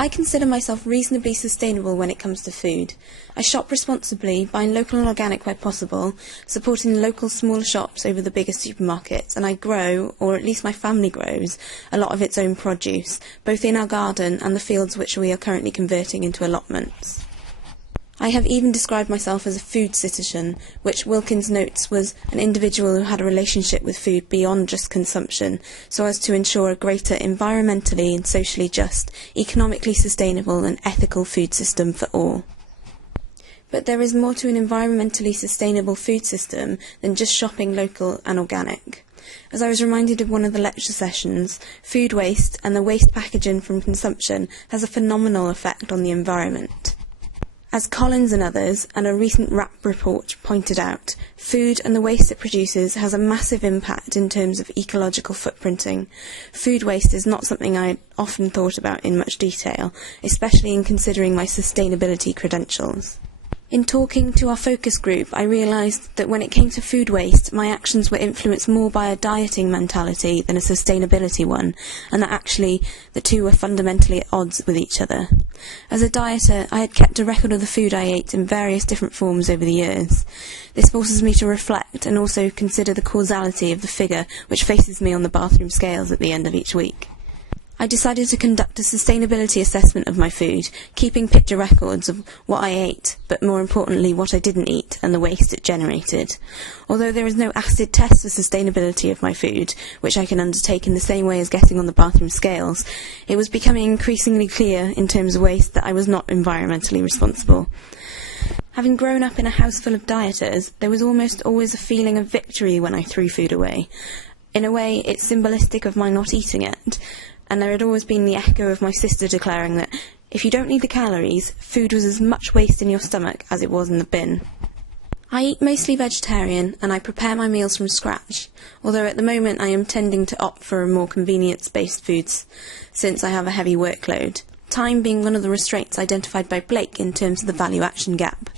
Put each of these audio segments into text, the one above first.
I consider myself reasonably sustainable when it comes to food. I shop responsibly, buying local and organic where possible, supporting local smaller shops over the bigger supermarkets, and I grow, or at least my family grows, a lot of its own produce, both in our garden and the fields which we are currently converting into allotments. I have even described myself as a food citizen, which Wilkins notes was an individual who had a relationship with food beyond just consumption, so as to ensure a greater environmentally and socially just, economically sustainable and ethical food system for all. But there is more to an environmentally sustainable food system than just shopping local and organic. As I was reminded of one of the lecture sessions, food waste and the waste packaging from consumption has a phenomenal effect on the environment. As Collins and others, and a recent RAP report pointed out, food and the waste it produces has a massive impact in terms of ecological footprinting. Food waste is not something I often thought about in much detail, especially in considering my sustainability credentials. In talking to our focus group, I realised that when it came to food waste, my actions were influenced more by a dieting mentality than a sustainability one, and that actually the two were fundamentally at odds with each other. As a dieter, I had kept a record of the food I ate in various different forms over the years. This forces me to reflect and also consider the causality of the figure which faces me on the bathroom scales at the end of each week. I decided to conduct a sustainability assessment of my food, keeping picture records of what I ate, but more importantly what I didn't eat and the waste it generated. Although there is no acid test for sustainability of my food, which I can undertake in the same way as getting on the bathroom scales, it was becoming increasingly clear in terms of waste that I was not environmentally responsible. Having grown up in a house full of dieters, there was almost always a feeling of victory when I threw food away. In a way, it's symbolistic of my not eating it, and there had always been the echo of my sister declaring that if you don't need the calories, food was as much waste in your stomach as it was in the bin. I eat mostly vegetarian, and I prepare my meals from scratch, although at the moment I am tending to opt for more convenience-based foods, since I have a heavy workload. Time being one of the restraints identified by Blake in terms of the value-action gap.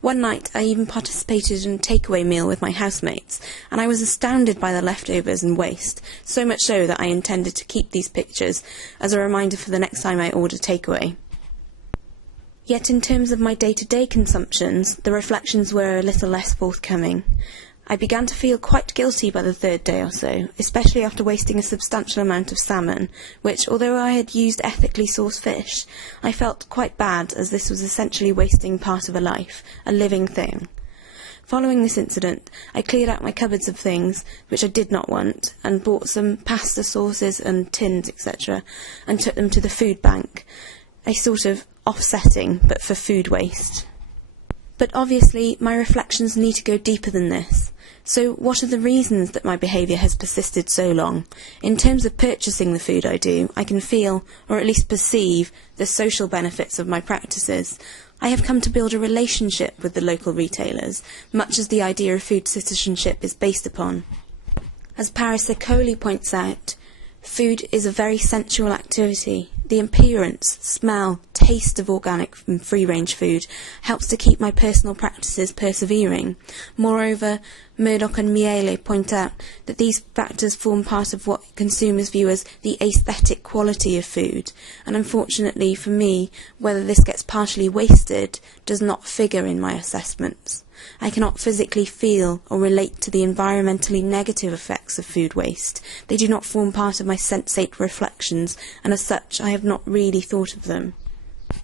One night I even participated in a takeaway meal with my housemates, and I was astounded by the leftovers and waste, so much so that I intended to keep these pictures as a reminder for the next time I order takeaway. Yet in terms of my day-to-day consumptions, the reflections were a little less forthcoming. I began to feel quite guilty by the third day or so, especially after wasting a substantial amount of salmon, which, although I had used ethically sourced fish, I felt quite bad as this was essentially wasting part of a life, a living thing. Following this incident, I cleared out my cupboards of things which I did not want, and bought some pasta sauces and tins, etc., and took them to the food bank, a sort of offsetting, but for food waste. But obviously, my reflections need to go deeper than this. So what are the reasons that my behaviour has persisted so long? In terms of purchasing the food I do, I can feel, or at least perceive, the social benefits of my practices. I have come to build a relationship with the local retailers, much as the idea of food citizenship is based upon. As Paris Ecoli points out, food is a very sensual activity. The appearance, smell, taste of organic and free-range food helps to keep my personal practices persevering. Moreover, Murdoch and Miele point out that these factors form part of what consumers view as the aesthetic quality of food, and unfortunately for me, whether this gets partially wasted does not figure in my assessments. I cannot physically feel or relate to the environmentally negative effects of food waste. They do not form part of my sensate reflections, and as such I have not really thought of them.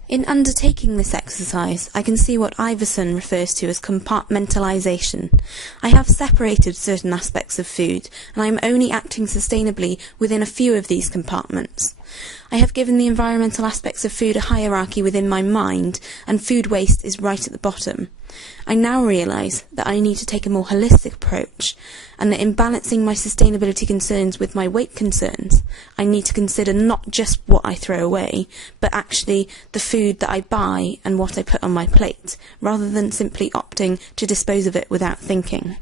In undertaking this exercise, I can see what Iverson refers to as compartmentalisation. I have separated certain aspects of food, and I am only acting sustainably within a few of these compartments. I have given the environmental aspects of food a hierarchy within my mind, and food waste is right at the bottom. I now realise that I need to take a more holistic approach, and that in balancing my sustainability concerns with my weight concerns, I need to consider not just what I throw away, but actually the food that I buy and what I put on my plate, rather than simply opting to dispose of it without thinking.